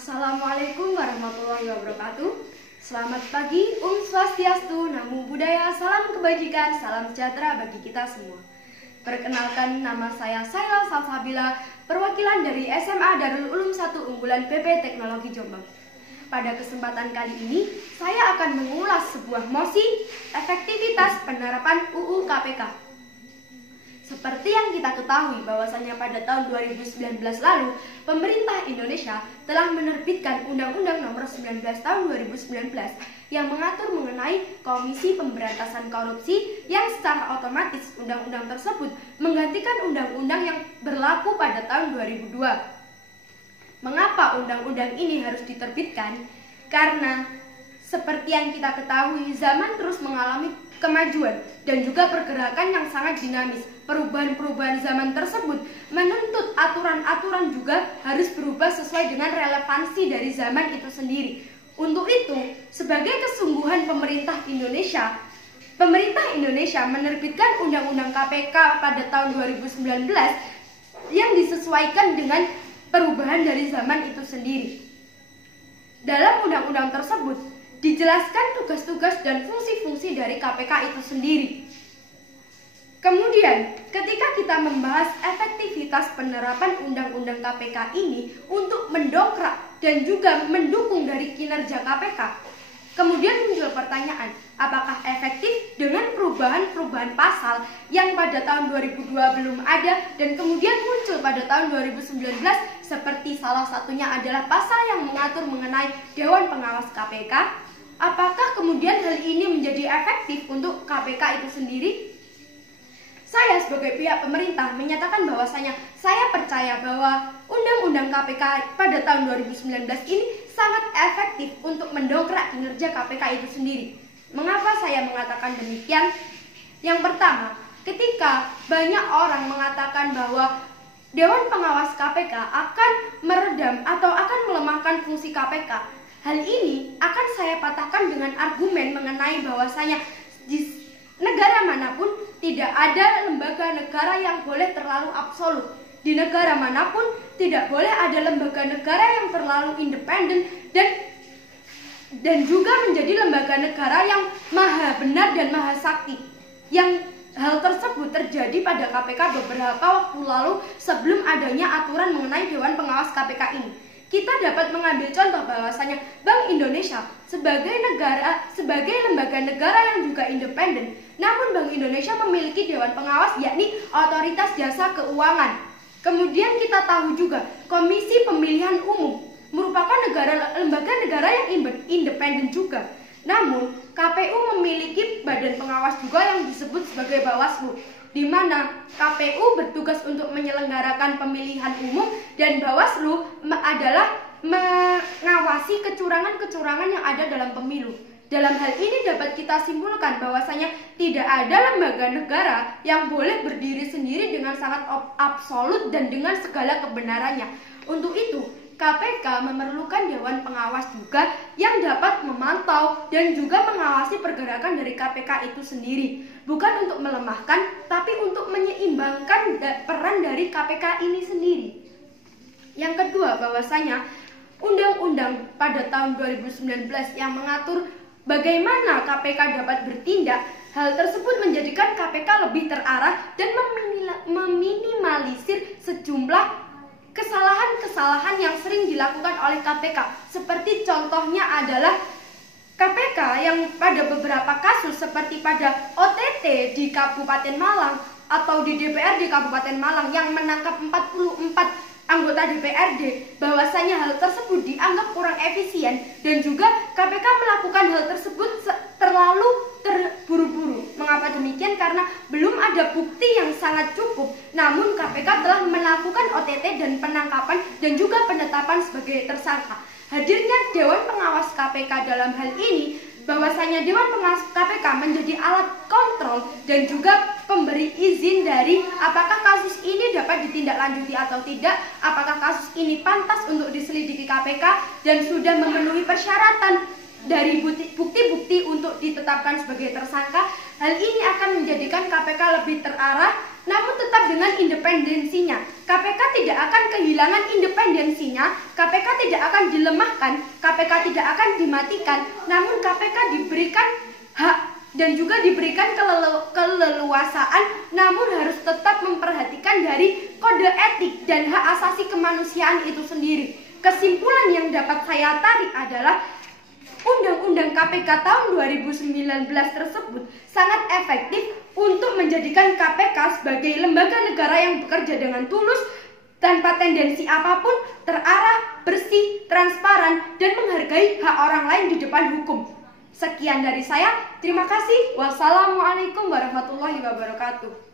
Assalamualaikum warahmatullahi wabarakatuh. Selamat pagi, Swastiastu, Namo Buddhaya, salam kebajikan, salam sejahtera bagi kita semua. Perkenalkan, nama saya Saila Salsabila, perwakilan dari SMA Darul Ulum 1 Unggulan PP Teknologi Jombang. Pada kesempatan kali ini, saya akan mengulas sebuah mosi efektivitas penerapan UU KPK. Seperti yang kita ketahui bahwasanya pada tahun 2019 lalu, pemerintah Indonesia telah menerbitkan Undang-Undang Nomor 19 Tahun 2019 yang mengatur mengenai Komisi Pemberantasan Korupsi yang secara otomatis undang-undang tersebut menggantikan undang-undang yang berlaku pada tahun 2002. Mengapa undang-undang ini harus diterbitkan? Karena seperti yang kita ketahui, zaman terus mengalami kemajuan dan juga pergerakan yang sangat dinamis. Perubahan-perubahan zaman tersebut menuntut aturan-aturan juga harus berubah sesuai dengan relevansi dari zaman itu sendiri. Untuk itu, sebagai kesungguhan pemerintah Indonesia menerbitkan Undang-Undang KPK pada tahun 2019 yang disesuaikan dengan perubahan dari zaman itu sendiri. Dalam undang-undang tersebut dijelaskan tugas-tugas dan fungsi-fungsi dari KPK itu sendiri. Kemudian, ketika kita membahas efektivitas penerapan Undang-Undang KPK ini untuk mendongkrak dan juga mendukung dari kinerja KPK, kemudian muncul pertanyaan, apakah efektif dengan perubahan-perubahan pasal yang pada tahun 2002 belum ada dan kemudian muncul pada tahun 2019 seperti salah satunya adalah pasal yang mengatur mengenai Dewan Pengawas KPK. Apakah kemudian hal ini menjadi efektif untuk KPK itu sendiri? Saya sebagai pihak pemerintah menyatakan bahwasanya saya percaya bahwa Undang-Undang KPK pada tahun 2019 ini sangat efektif untuk mendongkrak kinerja KPK itu sendiri. Mengapa saya mengatakan demikian? Yang pertama, ketika banyak orang mengatakan bahwa Dewan Pengawas KPK akan meredam atau akan melemahkan fungsi KPK, hal ini akan saya patahkan dengan argumen mengenai bahwasanya di negara manapun tidak ada lembaga negara yang boleh terlalu absolut. Di negara manapun tidak boleh ada lembaga negara yang terlalu independen dan juga menjadi lembaga negara yang maha benar dan maha sakti. Yang hal tersebut terjadi pada KPK beberapa waktu lalu sebelum adanya aturan mengenai Dewan Pengawas KPK ini. Kita dapat mengambil contoh bahwasanya Bank Indonesia sebagai lembaga negara yang juga independen, namun Bank Indonesia memiliki Dewan Pengawas yakni Otoritas Jasa Keuangan. Kemudian kita tahu juga Komisi Pemilihan Umum merupakan lembaga negara yang independen juga. Namun KPU memiliki badan pengawas juga yang disebut sebagai Bawaslu, di mana KPU bertugas untuk menyelenggarakan pemilihan umum dan Bawaslu adalah mengawasi kecurangan-kecurangan yang ada dalam pemilu. Dalam hal ini dapat kita simpulkan bahwasanya tidak ada lembaga negara yang boleh berdiri sendiri dengan sangat absolut dan dengan segala kebenarannya. Untuk itu, KPK memerlukan Dewan Pengawas juga yang dapat memantau dan juga mengawasi pergerakan dari KPK itu sendiri. Bukan untuk melemahkan, tapi untuk menyeimbangkan peran dari KPK ini sendiri. Yang kedua, bahwasanya Undang-Undang pada tahun 2019 yang mengatur bagaimana KPK dapat bertindak, hal tersebut menjadikan KPK lebih terarah dan meminimalisir sejumlah kesalahan-kesalahan yang sering dilakukan oleh KPK. Seperti contohnya adalah KPK yang pada beberapa kasus seperti pada OTT di Kabupaten Malang atau di DPRD Kabupaten Malang yang menangkap 44 anggota DPRD, bahwasanya hal tersebut dianggap kurang efisien dan juga KPK melakukan hal tersebut terlalu terburu-buru. Mengapa demikian? Karena belum ada bukti yang sangat cukup. Namun KPK telah melakukan OTT dan penangkapan dan juga penetapan sebagai tersangka. Hadirnya Dewan Pengawas KPK dalam hal ini, bahwasanya Dewan Pengawas KPK menjadi alat kontrol dan juga pemberi izin dari apakah kasus ini dapat ditindaklanjuti atau tidak, apakah kasus ini pantas untuk diselidiki KPK dan sudah memenuhi persyaratan dari bukti-bukti untuk ditetapkan sebagai tersangka. Hal ini akan menjadikan KPK lebih terarah namun tetap dengan independensinya. KPK tidak akan kehilangan independensinya, KPK tidak akan dilemahkan, KPK tidak akan dimatikan, namun KPK diberikan hak dan juga diberikan keleluasaan, namun harus tetap memperhatikan dari kode etik dan hak asasi kemanusiaan itu sendiri. Kesimpulan yang dapat saya tarik adalah Undang-Undang KPK tahun 2019 tersebut sangat efektif untuk menjadikan KPK sebagai lembaga negara yang bekerja dengan tulus, tanpa tendensi apapun, terarah, bersih, transparan, dan menghargai hak orang lain di depan hukum. Sekian dari saya, terima kasih. Wassalamualaikum warahmatullahi wabarakatuh.